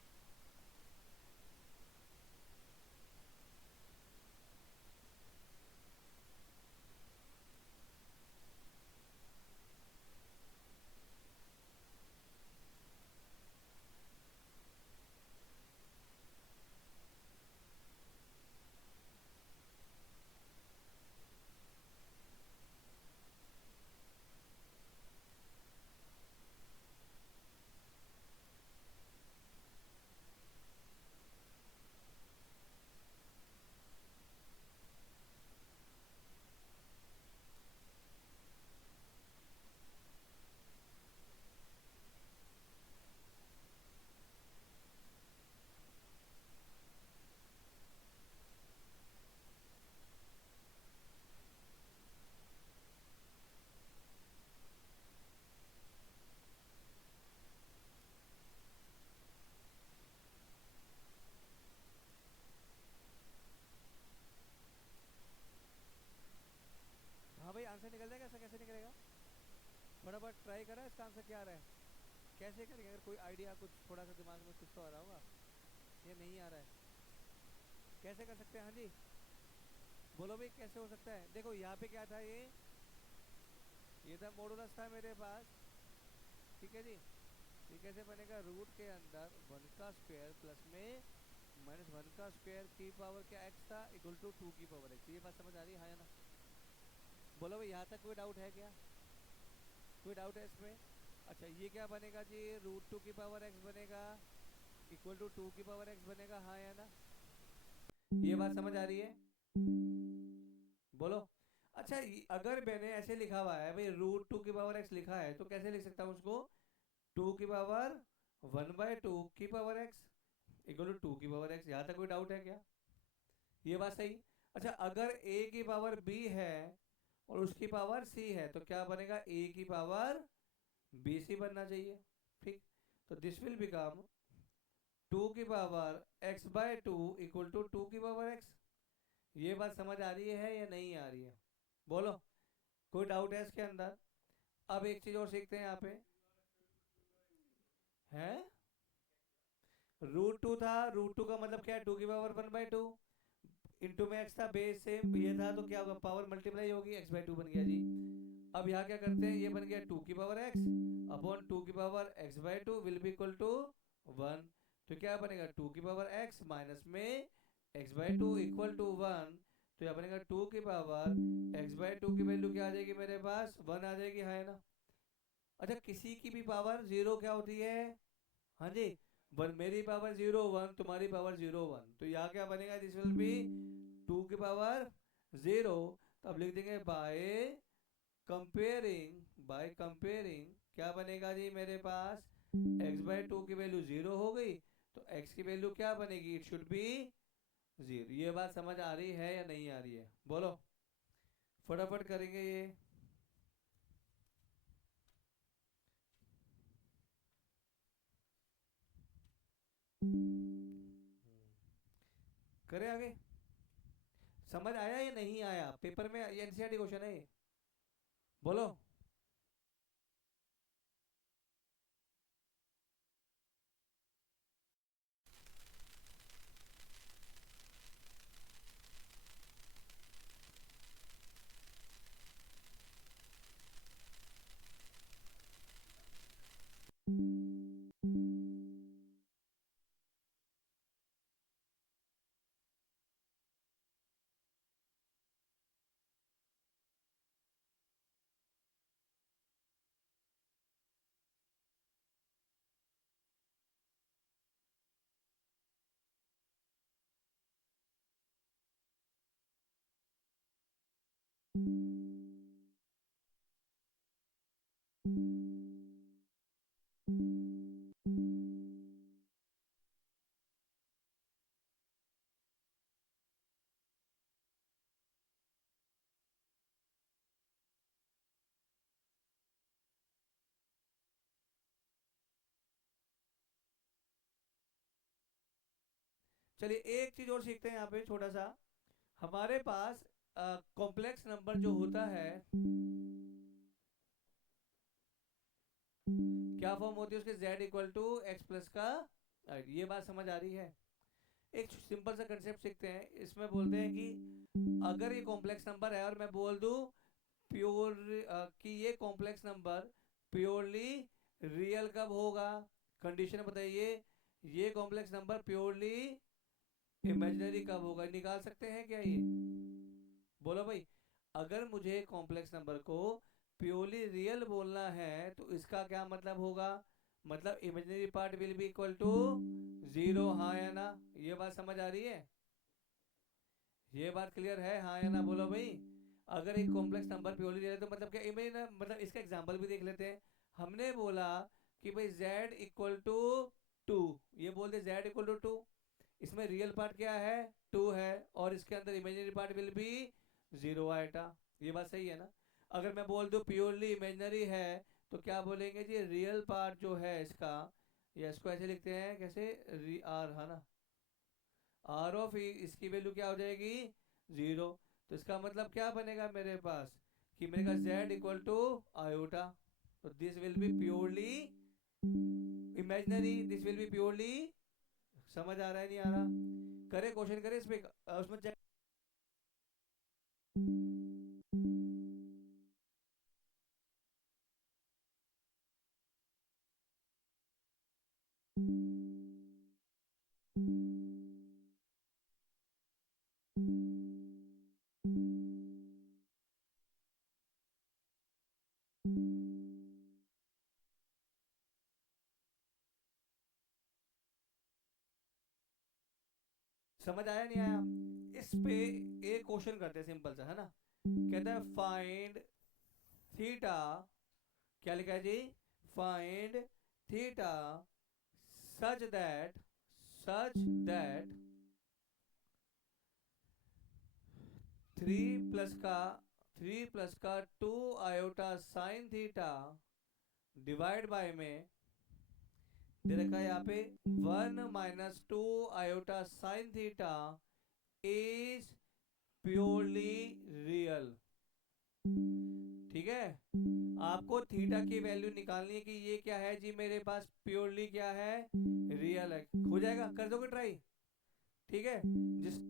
हाँ भाई आंसर निकल जाएगा, ऐसा कैसे निकलेगा? फटाफट ट्राई करा, इसका आंसर क्या आ रहा है? कैसे करेंगे? अगर कोई आइडिया कुछ थोड़ा सा दिमाग में कुछ तो आ रहा होगा, ये नहीं आ रहा है, कैसे कर सकते हैं? हाँ जी बोलो भाई, कैसे हो सकता है? देखो यहाँ पे क्या था, ये था मॉडुलस था मेरे पास, ठीक है जी। ये कैसे बनेगा? रूट के अंदर 1 का स्क्वायर प्लस में माइनस 1 का स्क्वायर की पावर क्या एक्स था, इक्वल टू 2 की पावर एक्स। ये बात समझ आ रही है, हाँ या ना? बोलो भाई यहाँ तक कोई डाउट है क्या? कोई डाउट है इसमें? अच्छा ये क्या बनेगा जी, रूट 2 की पावर एक्स बनेगा इक्वल टू 2 की पावर एक्स बनेगा, हाँ या ना? ये बात समझ आ रही है? बोलो। अच्छा अगर मैंने ऐसे लिखा हुआ है भाई, रूट 2 की पावर एक्स लिखा है, तो कैसे लिख सकता हूँ उसको? 2 की पावर 1/2 की पावर एक्स इक्वल टू 2 की पावर एक्स। यहाँ तक कोई डाउट है क्या? ये बात सही? अच्छा अगर a की पावर b है और उसकी पावर c है, तो क्या बनेगा? a की पावर bc बनना चाहिए, ठीक? तो दिस विल बिकम 2 की पावर x/2 इक्वल टू 2 की पावर x। ये बात समझ आ रही है या नहीं आ रही है? बोलो, कोई डाउट है इसके अंदर? अब एक चीज और सीखते हैं यहाँ पे, है रूट 2 था, रूट 2 का मतलब क्या है? 2 की पावर 1/2 इंटू में एक्स था, बेस सेम ये था, तो क्या होगा? पावर मल्टीप्लाई होगी, x/2 बन गया जी। अब यहाँ क्या करते हैं, ये बन गया 2 की पावर x अपॉन 2 की power x/2 will be equal to 1। तो क्या बनेगा? 2 की पावर x माइनस में x/2 इक्वल टू 1। तो यहाँ बनेगा 2 की पावर x/2 की वैल्यू क्या आ जाएगी मेरे पास? 1 आ जाएगी, है ना? अच्छा, किसी की भी पावर जीरो क्या होती है? हाँ जी, वन मेरी पावर जीरो वन, तुम्हारी पावर जीरो वन, तो यहाँ क्या बनेगा? दिस विल बी टू की पावर जीरो। तो अब लिख देंगे बाय कंपेयरिंग क्या बनेगा जी मेरे पास? x बाय टू की वैल्यू जीरो हो गई, तो x की वैल्यू क्या बनेगी? It should be zero. ये बात समझ आ रही है या नहीं आ रही है? बोलो, फटाफट करेंगे ये। करें आगे? समझ आया या नहीं आया? पेपर में एनसीईआरटी क्वेश्चन है ये। बोलो। चलिए एक चीज और सीखते हैं यहाँ पे, छोटा सा। हमारे पास कॉम्प्लेक्स नंबर जो होता है, क्या फॉर्म होती है उसके? z equal to x plus का। ये बात समझ आ रही है? एक सिंपल सा कंसेप्ट सीखते हैं। इसमें बोलते हैं कि अगर ये कॉम्प्लेक्स नंबर है और मैं बोल दूं प्योर कि ये कॉम्प्लेक्स नंबर प्योरली रियल कब होगा? कंडीशन बताइए। ये कॉम्प्लेक्स नंबर प्योरली इमेजिनरी कब होगा? निकाल सकते हैं क्या ये? बोलो भाई। अगर मुझे कॉम्प्लेक्स नंबर को प्योरली रियल बोलना है तो इसका क्या मतलब होगा? मतलब imaginary part will be equal to zero, हाँ या ना? ये बात समझ आ रही है? ये बात क्लियर है, हाँ या ना? बोलो भाई। अगर एक कॉम्प्लेक्स नंबर प्योरली रियल है तो मतलब क्या इमेजिनरी? मतलब इसका एग्जांपल भी देख लेते हैं। हमने बोला कि भाई z इक्वल टू टू, ये बोलते z इक्वल टू टू। इसमें रियल पार्ट क्या है? टू है, और इसके अंदर imaginary part will B zero आएगा। ये बात सही है ना? अगर मैं बोल दूं प्योरली इमेजिनरी है तो क्या बोलेंगे जी? रियल पार्ट जो है इसका, या इसको ऐसे लिखते हैं कैसे? आर है ना, आर ऑफ इसकी वैल्यू क्या हो जाएगी? जीरो। तो इसका मतलब क्या बनेगा मेरे पास? कि मेरे पास z इक्वल टू आयोटा। तो this will B purely imaginary, this will B purely. समझ आ रहा है नहीं आ रहा? करे क्वेश्चन करे इस पे, उसमें समझ आया नहीं आया? इस पे एक क्वेश्चन करते हैं सिंपल सा, है ना? कहता है फाइंड थीटा, क्या लिखा है जी? Find theta such that such that three plus का थ्री प्लस का two iota sine theta divide by में दे रखा है यहाँ पे one minus two iota sine theta is purely real. ठीक है? आपको थीटा की वैल्यू निकालनी है कि ये क्या है जी मेरे पास? प्योरली क्या है? रियल है। हो जाएगा? कर दोगे ट्राई? ठीक है। जिस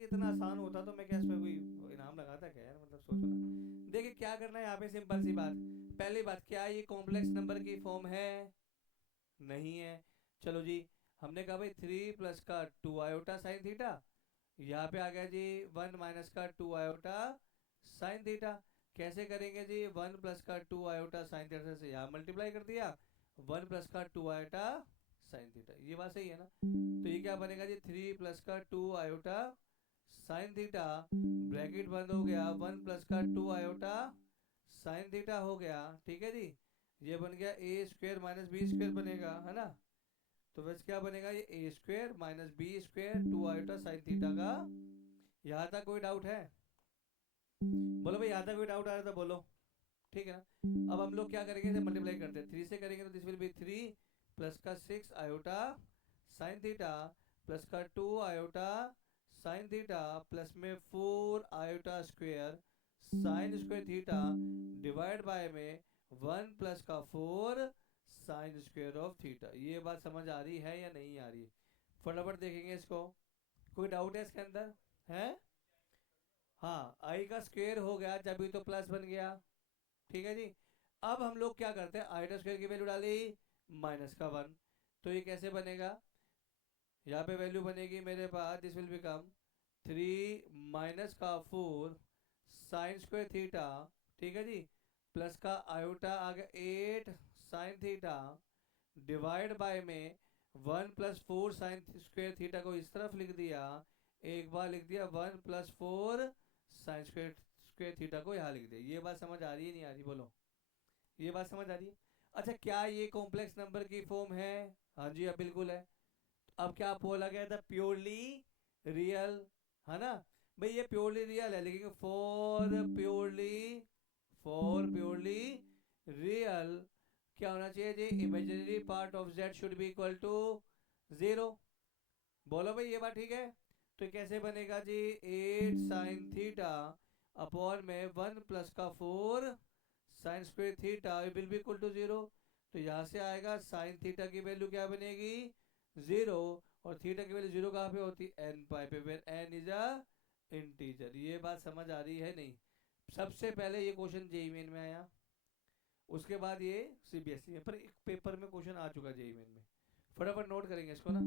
इतना आसान होता तो मैं क्या इस पे कोई इनाम लगाता क्या यार, मतलब सोचो ना। देखिए क्या करना है यहाँ पे, सिंपल सी बात। पहली बात, क्या ये कॉम्प्लेक्स नंबर की फॉर्म है? नहीं है। चलो जी, हमने कहा भाई 3 + का 2 आयोटा साइन थीटा, यहाँ पे आ गया जी 1 - का 2 आयोटा साइन थीटा। कैसे करेंगे जी? 1 + का 2 आयोटा साइन थीटा से यहाँ मल्टीप्लाई कर दिया, 1 + का 2 आयोटा साइन थीटा। ये बात सही है ना? तो ये क्या बनेगा जी? 3 + का 2 आयोटा साइन थीटा, ब्रैकेट बंद हो गया, 1 + का 2 आयोटा साइन थीटा हो गया। ठीक है जी, ये बन गया a² - b² बनेगा, है ना? तो वैसे क्या बनेगा? ये a² - b², 2 iota sine theta का। यहाँ तक कोई डाउट है? बोलो भाई, यहाँ तक कोई डाउट आ रहा था बोलो। ठीक है ना? अब हम लोग क्या करेंगे, इसे मल्टीप्लाई करते हैं, 3 से करेंगे तो दिस विल बी 3 + का 6 आयोटा साइन थीटा, +का 2 आयोटा साइन थीटा, प्लस में 4 iota square sine square theta, divide by में 1 + का 4 साइन स्क्वेयर ऑफ थीटा। ये बात समझ आ रही है या नहीं आ रही? फटाफट देखेंगे इसको। कोई डाउट है इसके अंदर? है? हाँ, आई का स्क्वेयर हो गया जब, भी तो प्लस बन गया। ठीक है जी। अब हम लोग क्या करते हैं, आयोटा स्क्वायर की वैल्यू डाली -का 1, तो ये कैसे बनेगा? यहाँ पे वैल्यू बनेगी मेरे पास, दिस विल बिकम 3 - का 4 साइन स्क्वायर थीटा। ठीक है जी, प्लस का आयोटा आ गया 8 साइन थीटा, डिवाइड बाय में 1 + 4 साइन स्क्वायर थीटा को इस तरफ लिख दिया, एक बार लिख दिया 1 + 4 साइन स्क्वायर स्क्वायर थीटा को यहाँ लिख दिया। ये बात समझ आ रही है नहीं आ रही बोलो? ये बात समझ आ रही है? अच्छा, क्या ये कॉम्प्लेक्स नंबर की फॉर्म है? हाँ जी, अब बिल्कुल है। अब क्या बोला गया था? प्योरली रियल, है ना? भाई ये प्योरली रियल है, लेकिन फॉर प्योरली रियल क्या होना चाहिए जी? Imaginary part of z should be equal to 0। बोलो भाई, ये बात ठीक है? तो कैसे बनेगा जी? 8 sin थीटा अपॉन में 1 + का 4 sine square theta will be equal to 0। तो यहाँ से आएगा साइन थीटा की वैल्यू क्या बनेगी? 0। और थीटा की वैल्यू 0 कहाँ पे होती? n पाई पे, where n is a integer. ये बात समझ आ रही है नहीं? सबसे पहले ये क्वेश्चन जेईई मेन में आया, उसके बाद ये सीबीएसई में, पर एक पेपर में क्वेश्चन आ चुका जेईई मेन में। फटाफट नोट करेंगे इसको ना।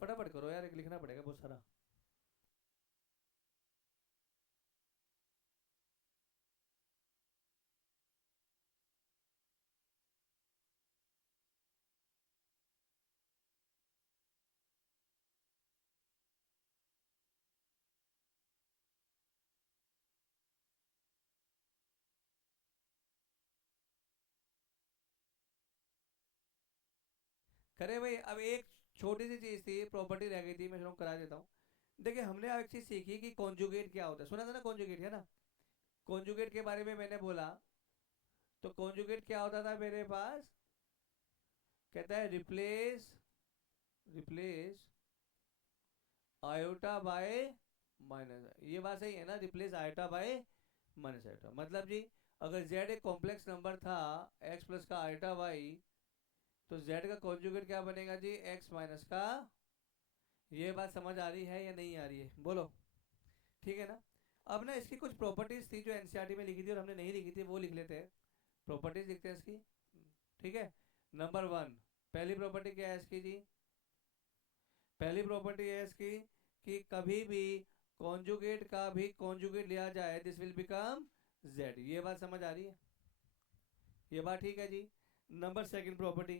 फटाफट करो यार, एक लिखना पड़ेगा बहुत सारा। करे भाई। अब एक छोटी सी चीज थी, प्रॉपर्टी रह गई थी, मैं करा देता हूँ। देखिए हमने अब एक चीज सीखी कि कॉन्जुगेट क्या होता है, सुना था ना कॉन्जुगेट, है ना। कॉन्जुगेट के बारे में मैंने बोला, तो कॉन्जुगेट क्या होता था मेरे पास, कहता है replace, replace iota bye minus. ये बात सही है ना, replace iota bye minus iota. मतलब जी अगर z एक कॉम्प्लेक्स नंबर था x प्लस का आयोटा y, तो z का कॉन्जुगेट क्या बनेगा जी, x माइनस का। ये बात समझ आ रही है या नहीं आ रही है, बोलो। ठीक है ना। अब ना इसकी कुछ प्रॉपर्टीज थी जो एनसीईआरटी में लिखी थी और हमने नहीं लिखी थी, वो लिख लेते हैं। प्रॉपर्टीज लिखते हैं इसकी। ठीक है। नंबर वन, पहली प्रॉपर्टी क्या है इसकी जी, पहली प्रॉपर्टी है इसकी कि कभी भी कॉन्जुगेट का भी कॉन्जुगेट लिया जाए, दिस विल बिकम z। ये बात समझ आ रही है, ये बात ठीक है जी। Number second property,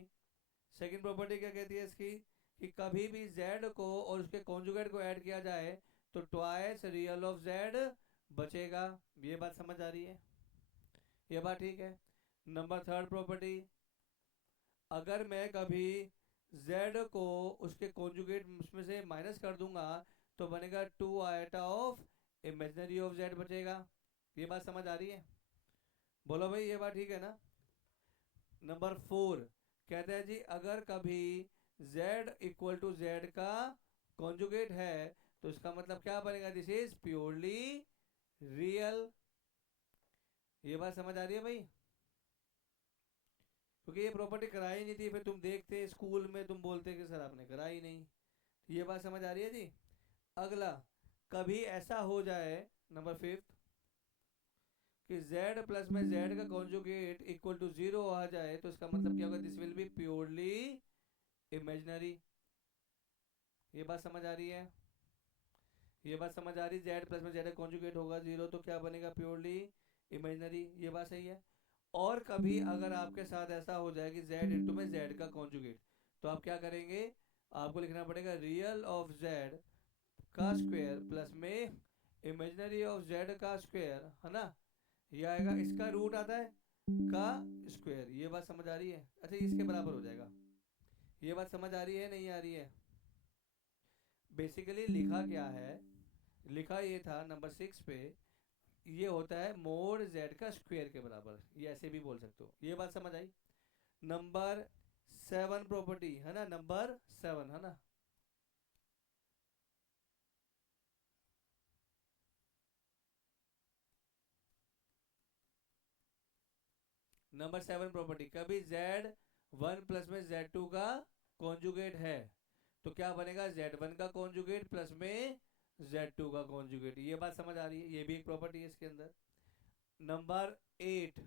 second property क्या कहती है इसकी, कि कभी भी z को और उसके कॉन्जुगेट को ऐड किया जाए तो ट्वाइस रियल ऑफ z बचेगा। ये बात समझ आ रही है, ये बात ठीक है। नंबर थर्ड प्रॉपर्टी, अगर मैं कभी z को उसके कॉन्जुगेट उसमें से माइनस कर दूंगा तो बनेगा 2 iota of imaginary of z बचेगा। ये बात समझ आ रही है, बोलो भाई, ये बात ठीक है ना। नंबर फोर, कहते हैं जी अगर कभी z इक्वल टू z का कॉन्जुगेट है तो इसका मतलब क्या बनेगा, दिस इज प्योरली रियल। ये बात समझ आ रही है भाई, क्योंकि ये प्रॉपर्टी कराई नहीं थी, फिर तुम देखते स्कूल में तुम बोलते कि सर आपने कराई नहीं। ये बात समझ आ रही है जी। अगला, कभी ऐसा हो जाए, नंबर फिफ्थ, कि z प्लस में z का कॉन्जुगेट इक्वल टू जीरो आ जाए तो इसका मतलब क्या होगा, this will B purely imaginary. ये बात समझ आ रही है, ये बात समझ आ रही, z प्लस में z का कॉन्जुगेट होगा जीरो तो क्या बनेगा, प्योरली इमेजिनरी। ये बात सही है। और कभी अगर आपके साथ ऐसा हो जाए कि z इंटू में z का कॉन्जुगेट, तो आप क्या करेंगे, आपको लिखना पड़ेगा रियल ऑफ z का स्क्वायर प्लस में इमेजिनरी ऑफ z का स्क्वायर, है ना। ये आएगा, इसका रूट आता है का स्क्वायर। ये बात समझ आ रही है, अच्छा इसके बराबर हो जाएगा। ये बात समझ आ रही है नहीं आ रही है। बेसिकली लिखा क्या है, लिखा ये था नंबर सिक्स पे, ये होता है मोड z का स्क्वायर के बराबर, ये ऐसे भी बोल सकते हो। ये बात समझ आई। नंबर सेवन प्रॉपर्टी है ना, नंबर सेवन है ना, नंबर सेवन प्रॉपर्टी, कभी z वन प्लस में z2 का कॉन्जुगेट है तो क्या बनेगा, z1 का कॉन्जुगेट प्लस में z2 का कॉन्जुगेट। ये बात समझ आ रही है, ये भी एक प्रॉपर्टी है इसके अंदर। नंबर एट,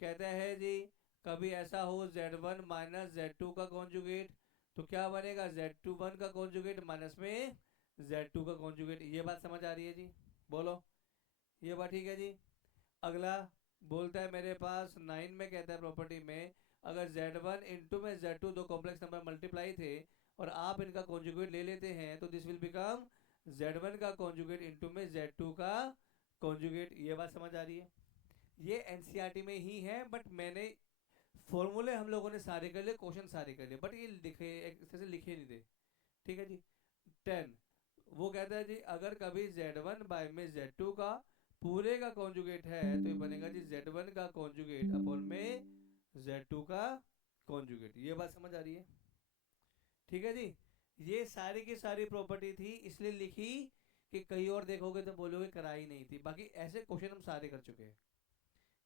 कहता है जी कभी ऐसा हो z1 माइनस z2 का कॉन्जुगेट तो क्या बनेगा, z21 का कॉन्जुगेट माइनस में z2 का कॉन्जुगेट। ये बात समझ आ रही है जी, बोलो। ये बात ठीक है जी। अगला बोलता है मेरे पास नाइन में, कहता है प्रॉपर्टी में, अगर z1 इंटू में z2 दो कॉम्प्लेक्स नंबर मल्टीप्लाई थे और आप इनका कॉन्जुगेट ले लेते हैं तो दिस विल बिकम z1 का कॉन्जुगेट इंटू में z2 का कॉन्जुगेट। ये बात समझ आ रही है। ये एनसीईआरटी में ही है, बट मैंने फॉर्मूले हम लोगों ने सारे कर लिए, क्वेश्चन सारे कर लिए, बट ये लिखे एक तरह से लिखे नहीं थे। ठीक है जी। टेन, वो कहता है जी अगर कभी z1 बाय में z2 का पूरे का कॉन्जुगेट है तो ये बनेगा जी z1 का कॉन्जुगेट अपॉन में z2 का कॉन्जुगेट। ये बात समझ आ रही है, ठीक है जी। ये सारी की सारी प्रॉपर्टी थी इसलिए लिखी कि कहीं और देखोगे तो बोलोगे कराई नहीं थी, बाकी ऐसे क्वेश्चन हम सारे कर चुके हैं।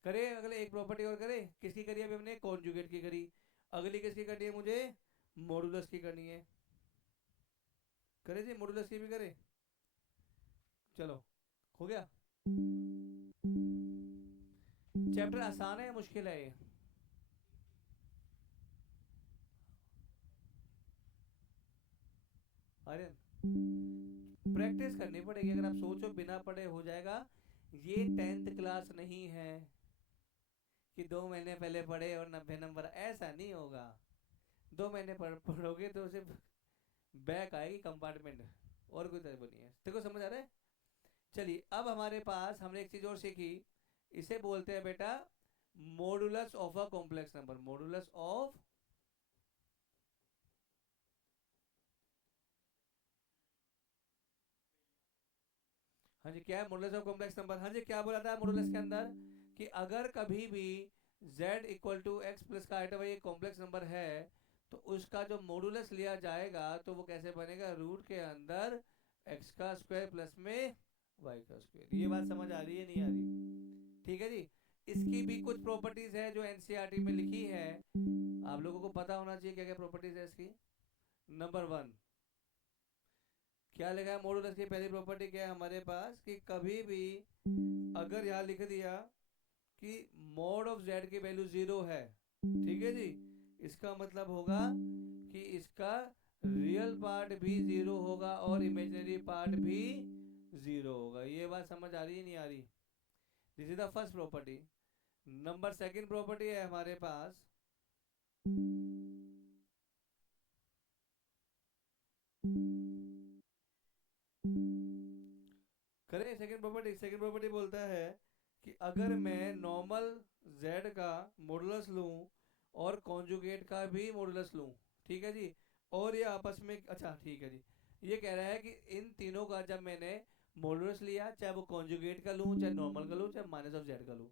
करे अगले एक प्रॉपर्टी और करे, किसकी करी अभी हमने, कॉन्जुगेट की करी। अगली किसकी करनी है मुझे, मॉडुलस की करनी है। करे जी मॉडुलस की भी करे, चलो हो गया। चैप्टर आसान है मुश्किल है ये, अरे प्रैक्टिस करनी पड़ेगी, अगर आप सोचो बिना पढ़े हो जाएगा। ये टेंथ क्लास नहीं है कि 2 महीने पहले पढ़े और 90 नंबर, ऐसा नहीं होगा। 2 महीने पढ़ोगे तो सिर्फ बैक आएगी कंपार्टमेंट, और कोई तरह नहीं है। देखो समझ आ रहा है। चलिए अब हमारे पास हमने एक चीज और सीखी, इसे बोलते हैं बेटा modulus of a complex number, modulus of हाँ जी, क्या है मॉडुलस ऑफ कॉम्प्लेक्स नंबर? हाँ जी, क्या बोला था मॉडुलस के अंदर कि अगर कभी भी z equal to x plus का आइटम ये कॉम्प्लेक्स नंबर है तो उसका जो मॉडुलस लिया जाएगा तो वो कैसे बनेगा, रूट के अंदर x का स्क्वायर प्लस में y का स्क्वायर। ये बात समझ आ रही है नहीं आ रही? ठीक है जी। इसकी भी कुछ प्रॉपर्टीज है जो एनसीईआरटी में लिखी है, आप लोगों को पता होना चाहिए क्या क्या प्रॉपर्टीज है इसकी। नंबर वन, क्या लिखा है मॉडुलस की पहली प्रॉपर्टी क्या है हमारे पास कि कभी भी अगर यहाँ लिख दिया कि मॉड ऑफ z की वैल्यू 0 है, ठीक है जी, इसका मतलब होगा कि इसका रियल पार्ट भी 0 होगा और इमेजिनरी पार्ट भी 0 होगा। ये बात समझ आ रही है नहीं आ रही? This is the first property. Number second property है हमारे पास, करें सेकंड प्रॉपर्टी। सेकंड प्रॉपर्टी बोलता है कि अगर मैं नॉर्मल z का मॉडुलस लूं और कॉन्जुगेट का भी मॉडुलस लूं, ठीक है जी, और ये आपस में, अच्छा ठीक है जी, ये कह रहा है कि इन तीनों का जब मैंने मॉडुलस लिया, चाहे वो कॉन्जुगेट का लूं, चाहे नॉर्मल का लूं, चाहे माइनस ऑफ z का लूं,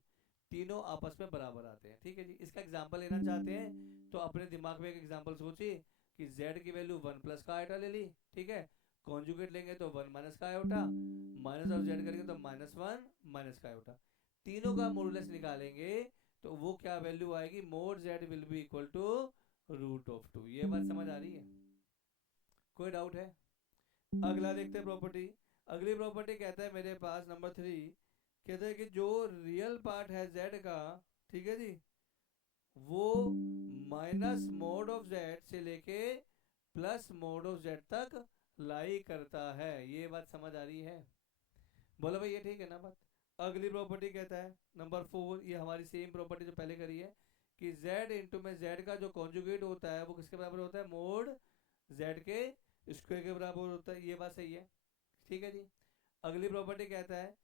तीनों आपस में बराबर आते हैं। ठीक है जी, इसका एग्जांपल लेना चाहते हैं तो अपने दिमाग में एक एग्जांपल सोचिए कि z की वैल्यू 1 प्लस का आयोटा ले ली, ठीक है, कॉन्जुगेट लेंगे तो 1 माइनस का आयोटा, माइनस ऑफ z करेंगे तो -1 माइनस का आयोटा, तीनों का मॉडुलस निकालेंगे तो वो क्या वैल्यू आएगी, mod z will be equal to √2। ये बात समझ आ रही है? कोई डाउट है? अगला देखते हैं प्रॉपर्टी। अगली प्रॉपर्टी कहता है मेरे पास नंबर 3, कहते हैं कि जो रियल पार्ट है z का, ठीक है जी, वो माइनस मोड ऑफ z से लेके प्लस मोड ऑफ z तक लाई करता है। ये बात समझ आ रही है? बोलो भाई ये ठीक है ना बात? अगली प्रॉपर्टी कहता है नंबर 4, ये हमारी सेम प्रॉपर्टी जो पहले करी है कि z इंटू में z का जो कॉन्जुगेट होता है वो किसके बराबर होता है, मोड z के स्क्वायर के बराबर होता है। ये बात सही है, ठीक है जी। अगली प्रॉपर्टी कहता है,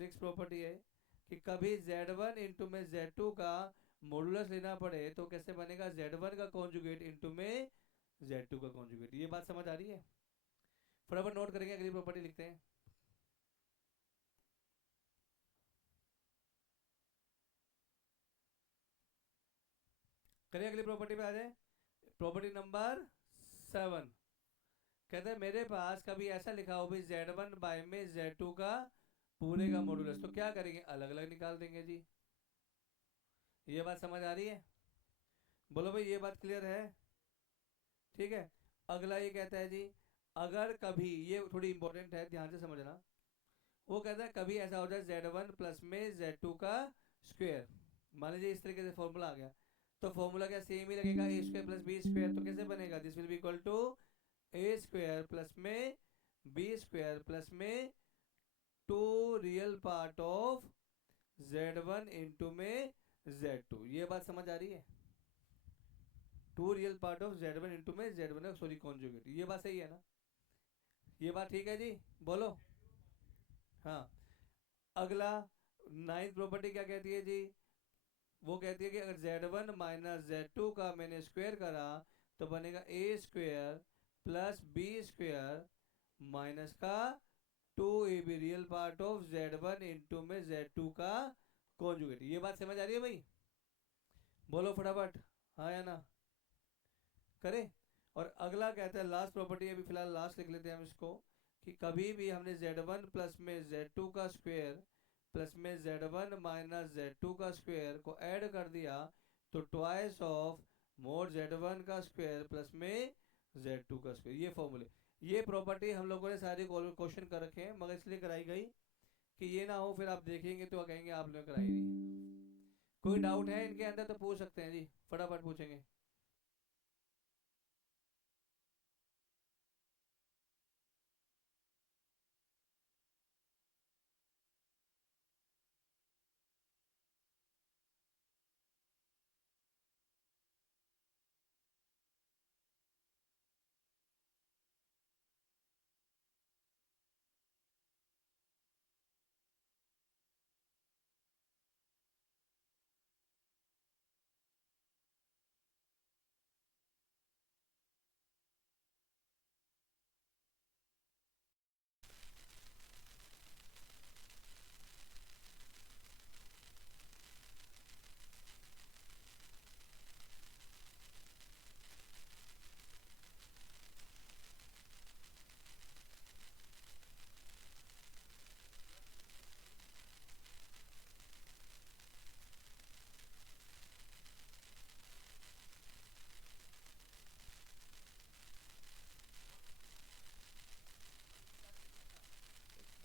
6 प्रॉपर्टी है कि कभी z1 इंटू में z2 का मॉडुलस लेना पड़े तो कैसे बनेगा, z1 का कॉन्जुगेट इंटू में z2 का कॉन्जुगेट। ये बात समझ आ रही है? फटाफट नोट करेंगे, अगली प्रॉपर्टी लिखते हैं। करिए अगली प्रॉपर्टी पे आ जाए। प्रॉपर्टी नंबर 7, कहते हैं मेरे पास कभी ऐसा लिखा हो भाई z1 बाय में z2 का पूरे का मॉडुलस, तो क्या करेंगे, अलग अलग निकाल देंगे जी। ये बात समझ आ रही है? बोलो भाई ये बात क्लियर है? ठीक है। अगला ये कहता है जी, अगर कभी, ये थोड़ी इंपॉर्टेंट है ध्यान से समझना, वो कहता है कभी ऐसा हो जाए z1 प्लस में z2 का स्क्वायर, मान लीजिए इस तरीके से फॉर्मूला आ गया, तो फॉर्मूला क्या सेम ही लगेगा, a square plus B square, तो कैसे बनेगा, this will be equal to a square plus में बी स्क्वायर प्लस में two real part of z1 into में z2। ये बात समझ आ रही है? Two real part of z1 into में z1, सॉरी कॉन्जुगेट। ये बात सही है ना? ये बात ठीक है जी? बोलो। हाँ। अगला 9th प्रॉपर्टी क्या कहती है जी, वो कहती है कि अगर z1 माइनस z2 का मैंने स्क्वायर करा तो बनेगा A square plus B square minus का 2ab real part of z1 into में z2 का कॉन्जुगेट। ये बात समझ आ रही है भाई? बोलो फटाफट, हाँ या ना? करें। और अगला कहता है लास्ट प्रॉपर्टी, अभी फिलहाल लास्ट लिख लेते हैं हम इसको, कि कभी भी हमने z1 प्लस में z2 का स्क्वायर प्लस में z1 माइनस z2 का स्क्वायर को ऐड कर दिया तो ट्वाइस ऑफ मोड z1 का स्क्वायर प्लस में z2 का स्क्वायर। ये फॉर्मूले, ये प्रॉपर्टी हम लोगों ने सारे क्वेश्चन कर रखे हैं, मगर इसलिए कराई गई कि ये ना हो फिर आप देखेंगे तो कहेंगे आप लोगों ने कराई नहीं। कोई डाउट है इनके अंदर तो पूछ सकते हैं जी, फटाफट पूछेंगे।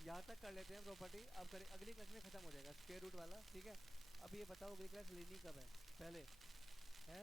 यहाँ तक कर लेते हैं प्रॉपर्टी, अब करें अगली क्लास में खत्म हो जाएगा स्क्वायर रूट वाला, ठीक है। अब ये बताओ अगली क्लास लेनी कब है, पहले है